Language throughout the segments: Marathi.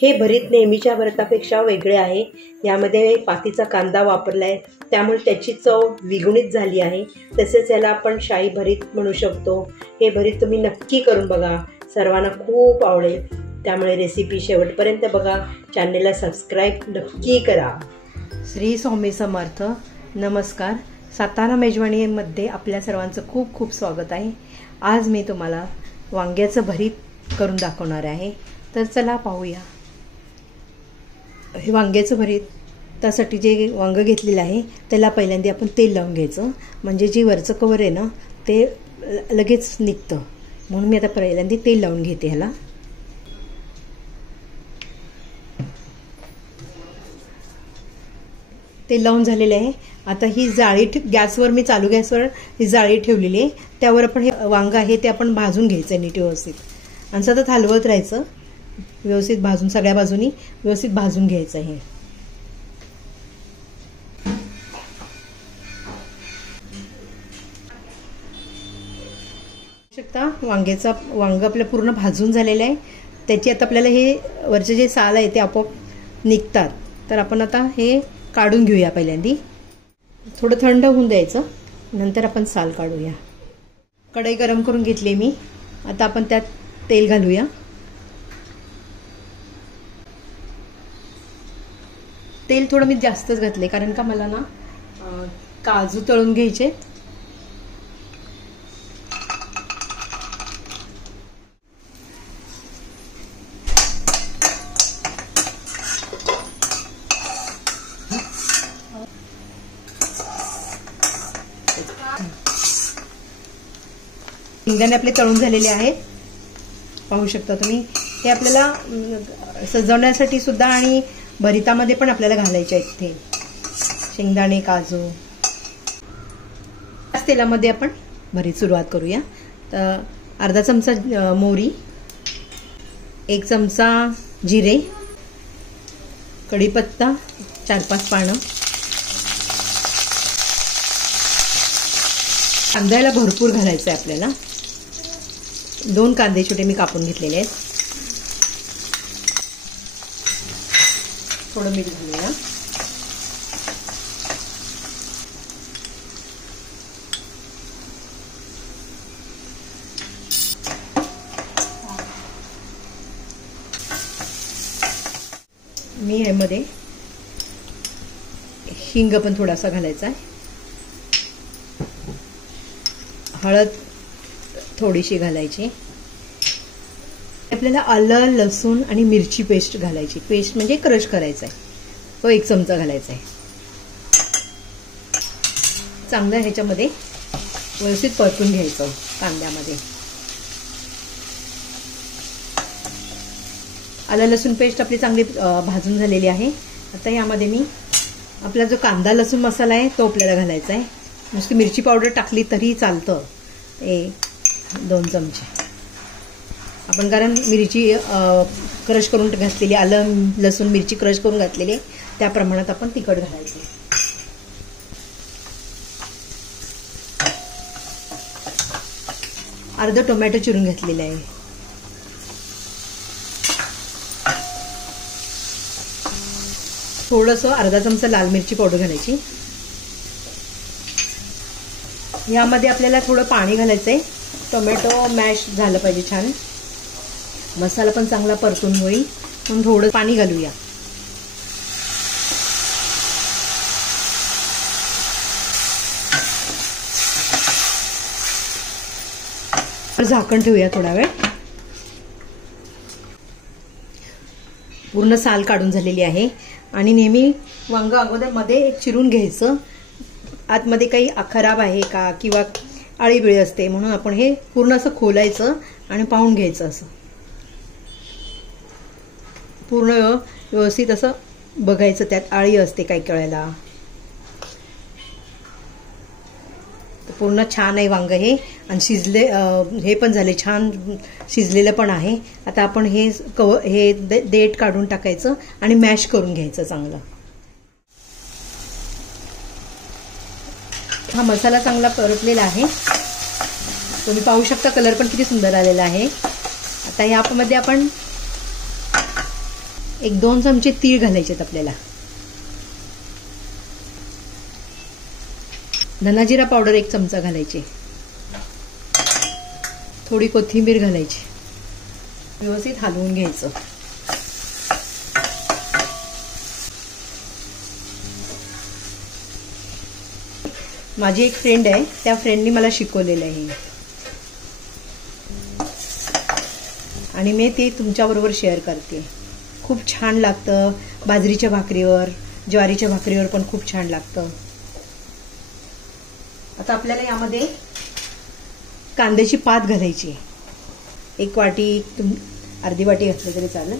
हे भरीत नेहमीच्या भरतापेक्षा वेगळे आहे। यामध्ये पातीचा कांदा वापरला आहे, त्यामुळे त्याची चव द्विगुणित झाली आहे। तसेच याला आपण शाही भरीत म्हणू शकतो। हे भरीत तुम्ही नक्की करून बघा, सर्वांना खूप आवडेल। त्यामुळे रेसिपी शेवटपर्यंत बघा, चॅनलला सबस्क्राईब नक्की करा। श्री स्वामी समर्थ। नमस्कार। सातारा मेजवानीमध्ये आपल्या सर्वांचं खूप खूप स्वागत आहे। आज मी तुम्हाला वांग्याचं भरीत करून दाखवणार आहे। तर चला पाहूया। हे वांग्याचं भरीत त्यासाठी जे वांग घेतलेलं आहे त्याला पहिल्यांदा आपण तेल लावून घ्यायचं, म्हणजे जे वरचं कवर आहे ना ते लगेच निघतं। म्हणून मी आता पहिल्यांदा तेल लावून घेते ह्याला। तेल लावून झालेले आहे। आता ही जाळी गॅसवर मी चालू गॅसवर ही जाळी ठेवलेली आहे, त्यावर आपण हे वांग आहे ते आपण भाजून घ्यायचं नीट व्यवस्थित आणि सतत हलवत राहायचं। व्यवस्थित भाजून सगळ्या बाजूनी व्यवस्थित भाजून घ्यायचं आहे। शकता वांग आपलं पूर्ण भाजून झालेलं आहे। त्याची आता आपल्याला हे वरचे जे साल आहे ते आपोआप निघतात। तर आपण आता हे काढून घेऊया। पहिल्यांदा थोडं थंड होऊन द्यायचं, नंतर आपण साल काढूया। कढई गरम करून घेतली मी, आता आपण त्यात तेल घालूया। तेल थोडं मी जास्तच घातले, कारण का मला ना काजू तळून घ्यायचे। शेंगदाणे आपले तळून झालेले आहेत, पाहू शकता तुम्ही। हे आपल्याला सजवण्यासाठी सुद्धा आणि भरितामध्ये पण आपल्याला घालायचे आहेत ते शेंगदाणे काजू। त्याच तेलामध्ये आपण भरीत सुरुवात करूया। तर अर्धा चमचा मोहरी, 1 चमचा जिरे, कढीपत्ता 4-5 पानं, कांद्याला भरपूर घालायचं आहे आपल्याला। 2 कांदे छोटे मी कापून घेतलेले आहेत। थोडं मीठ घालूया। मी ह्यामध्ये हिंग पण थोडासा घालायचा आहे। हळद थोडीशी घालायची। आपल्याला आलं लसूण आणि मिरची पेस्ट घालायची। पेस्ट म्हणजे क्रश करायचा आहे, तो 1 चमचा घालायचा आहे। चांगलं ह्याच्यामध्ये व्यवस्थित परतून घ्यायचं कांद्यामध्ये। आलं लसूण पेस्ट आपली चांगली भाजून झालेली आहे। आता यामध्ये मी आपला जो कांदा लसूण मसाला आहे तो आपल्याला घालायचा आहे। नुसती मिरची पावडर टाकली तरी चालतं। 2 चमचे आपण, कारण मिरची क्रश करून घातलेली, आलं लसूण मिरची क्रश करून घातलेली, त्या प्रमाणात आपण तिखट घालायचं। अर्धा टोमॅटो चिरून घेतलेला आहे। थोडंसं अर्धा चमचा लाल मिरची पावडर घालायची। यामध्ये आपल्याला थोडं पाणी घालायचं आहे। टोमॅटो मॅश झालं पाहिजे छान, मसाला पण चांगला परतून होईल, म्हणून थोडं पाणी घालूया। झाकण ठेवूया थोडा वेळ। पूर्ण साल काढून झालेली आहे आणि नेहमी वांग अगोदर मध्ये चिरून घ्यायचं, आतमध्ये काही खराब आहे का किंवा आळीबिळी असते, म्हणून आपण हे पूर्ण असं खोलायचं आणि पाहून घ्यायचं। असं पूर्ण व्यवस्थित असं बघायचं, त्यात आळी असते काही वेळेला। पूर्ण छान आहे वांग हे, आणि शिजले हे पण झाले, छान शिजलेलं पण आहे। आता आपण हे देठ काढून टाकायचं आणि मॅश करून घ्यायचं चांगलं। हा मसाला चांगला परतलेला आहे, तुम्ही पाहू शकता। कलर पण किती सुंदर आलेला आहे। आता यामध्ये आपण एक 2 चमचे तीळ घालायचेत आपल्याला. धना जिरा पावडर 1 चमचा घालायचे. थोडी कोथिंबीर घालायची. व्यवस्थित हलवून घ्यायचं. माझी एक फ्रेंड आहे, त्या फ्रेंडनी मला शिकवलेलं आहे आणि मी ते तुमच्याबरोबर शेअर करते. खूप छान लागतं. बाजरीच्या भाकरीवर, ज्वारीच्या भाकरीवर पण खूप छान लागतं. आता आपल्याला यामध्ये कांद्याची पात घालायची. 1 वाटी, अर्धी वाटी घातली तरी चालेल.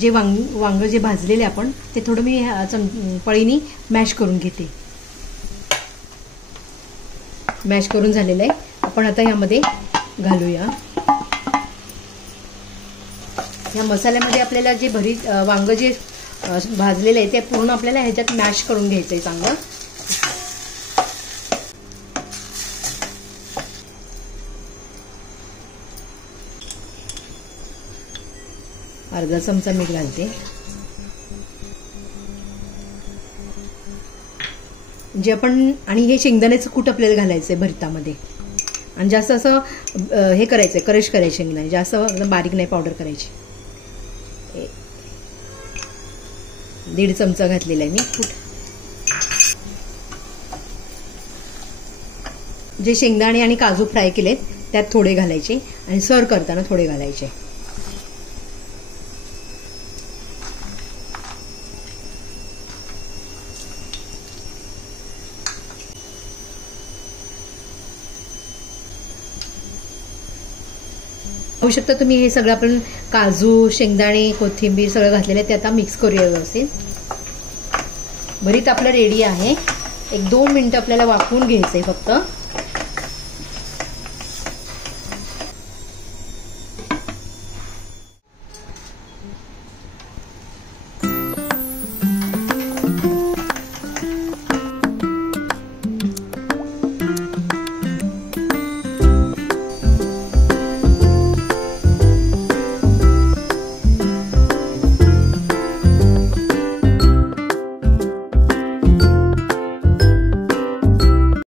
जे वांग जे भाजलेले आपण ते थोडं मी पळीनी मॅश करून घेते. मॅश करून झालेलं आहे. आपण आता यामध्ये घालूया. या मसाल्यामध्ये आपल्याला जे वांग जे भाजलेलं आहे ते पूर्ण आपल्याला ह्याच्यात मॅश करून घ्यायचं आहे चांगलं. अर्धा चमचा मीठ घालते. जे आपण आणि हे शेंगदाण्याचं कूट आपल्याला घालायचंय भरतामध्ये. आणि जास्त असं हे करायचंय, क्रश करायचे शेंगदाणे, जास्त एकदम बारीक नाही पावडर करायची. 1.5 चमचा घातलेला आहे मी कूट. जे शेंगदाणे आणि काजू फ्राय केलेत त्यात थोडे घालायचे आणि सर्व करताना थोडे घालायचे. होऊ शकतं तुम्ही हे सगळं आपण काजू, शेंगदाणे, कोथिंबीर सगळं घातलेलं आहे ते आता मिक्स करूया व्यवस्थित. भरीत आपलं रेडी आहे. 1-2 मिनिटं आपल्याला वाफवून घ्यायचंय फक्त.